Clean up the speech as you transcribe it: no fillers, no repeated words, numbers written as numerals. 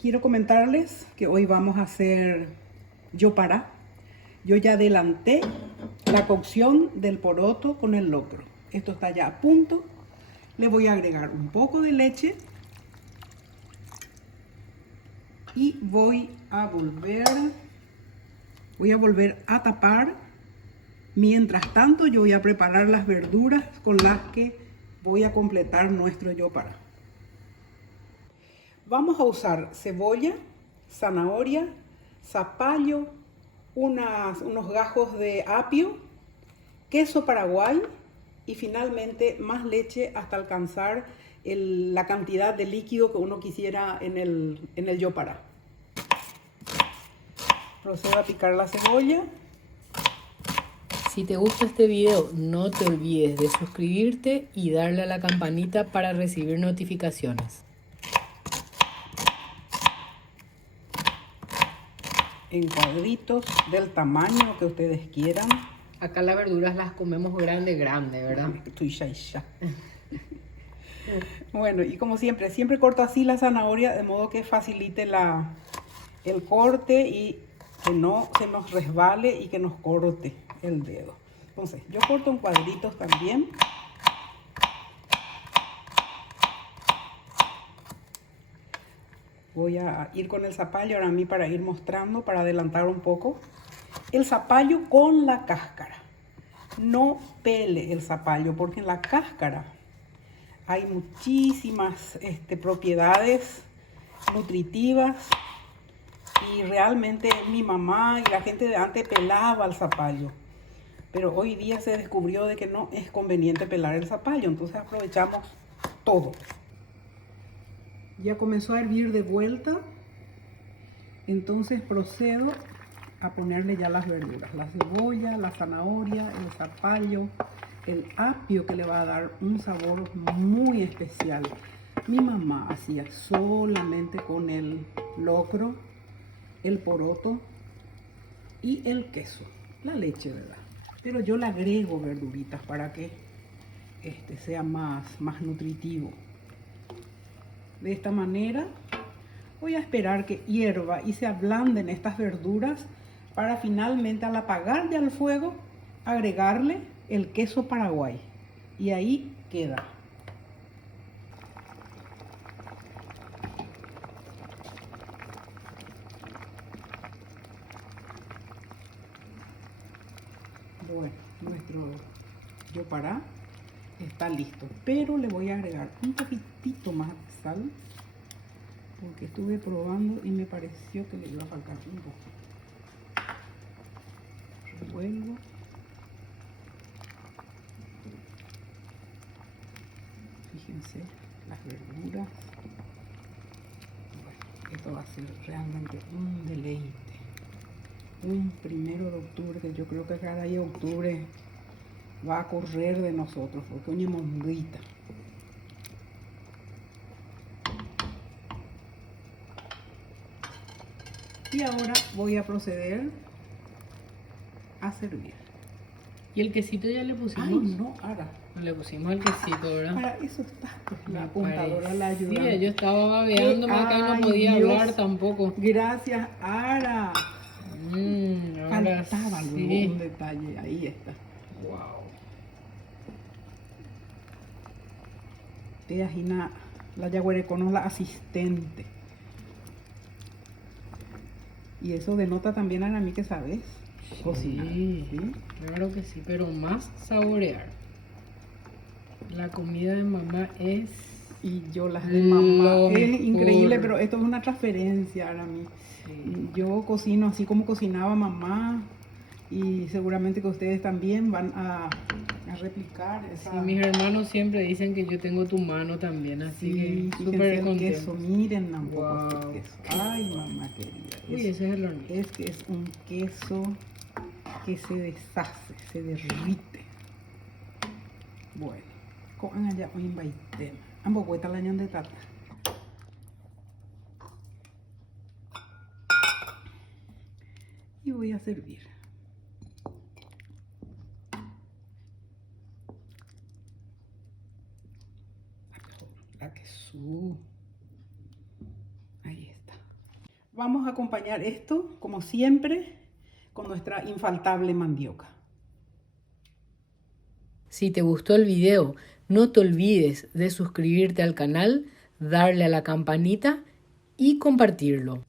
Quiero comentarles que hoy vamos a hacer yopará. Yo ya adelanté la cocción del poroto con el locro. Esto está ya a punto. Le voy a agregar un poco de leche y voy a volver a tapar. Mientras tanto, yo voy a preparar las verduras con las que voy a completar nuestro yopará. Vamos a usar cebolla, zanahoria, zapallo, unos gajos de apio, queso paraguay y finalmente más leche hasta alcanzar la cantidad de líquido que uno quisiera en el yopará. Procedo a picar la cebolla. Si te gusta este video, no te olvides de suscribirte y darle a la campanita para recibir notificaciones. En cuadritos del tamaño que ustedes quieran. Acá las verduras las comemos grande, ¿verdad? Bueno, y como siempre corto así la zanahoria de modo que facilite el corte y que no se nos resbale y que nos corte el dedo. Entonces, yo corto en cuadritos también. Voy a ir con el zapallo ahora a mí para ir mostrando, para adelantar un poco. El zapallo con la cáscara. No pele el zapallo porque en la cáscara hay muchísimas propiedades nutritivas y realmente mi mamá y la gente de antes pelaba el zapallo. Pero hoy día se descubrió de que no es conveniente pelar el zapallo, entonces aprovechamos todo. Ya comenzó a hervir de vuelta, entonces procedo a ponerle ya las verduras, la cebolla, la zanahoria, el zapallo, el apio que le va a dar un sabor muy especial. Mi mamá hacía solamente con el locro, el poroto y el queso, la leche, ¿verdad? Pero yo le agrego verduritas para que sea más nutritivo. De esta manera voy a esperar que hierva y se ablanden estas verduras para finalmente al apagar ya el fuego agregarle el queso paraguay y ahí queda. Bueno, nuestro yopará está listo, pero le voy a agregar un poquitito más de sal porque estuve probando y me pareció que le iba a faltar un poco. Revuelvo. Fíjense las verduras. Bueno, esto va a ser realmente un deleite. Un 1 de octubre, que yo creo que cada día de octubre va a correr de nosotros, porque una monguita. Y ahora voy a proceder a servir. ¿Y el quesito ya le pusimos? Ay, no, ahora. Le pusimos el quesito, ¿verdad? Para eso está, pues, la apuntadora la ayuda. Sí, yo estaba babeándome acá y no podía hablar tampoco. Gracias, Ara. Faltaba sí. luego un detalle, ahí está. Wow. Te imagina la yaguarecono, la asistente. Y eso denota también a mí que sabes cocinar. ¿Sí? Claro que sí, pero más saborear. La comida de mamá es... Y yo las de mamá. Es mejor. increíble, pero esto es una transferencia para mí. Sí. Yo cocino así como cocinaba mamá y seguramente que ustedes también van a replicar esa... Sí, mis hermanos siempre dicen que yo tengo tu mano también, así sí, que súper contento. Queso, miren un poco este queso. Ay, mamá querida. Uy, ese es el horno. Es que es un queso que se deshace, se derrite. Bueno, cojan allá un baitema. Ambos cuesta la ñan de tata. Y voy a servir. La queso. Ahí está. Vamos a acompañar esto, como siempre, con nuestra infaltable mandioca. Si te gustó el video, no te olvides de suscribirte al canal, darle a la campanita y compartirlo.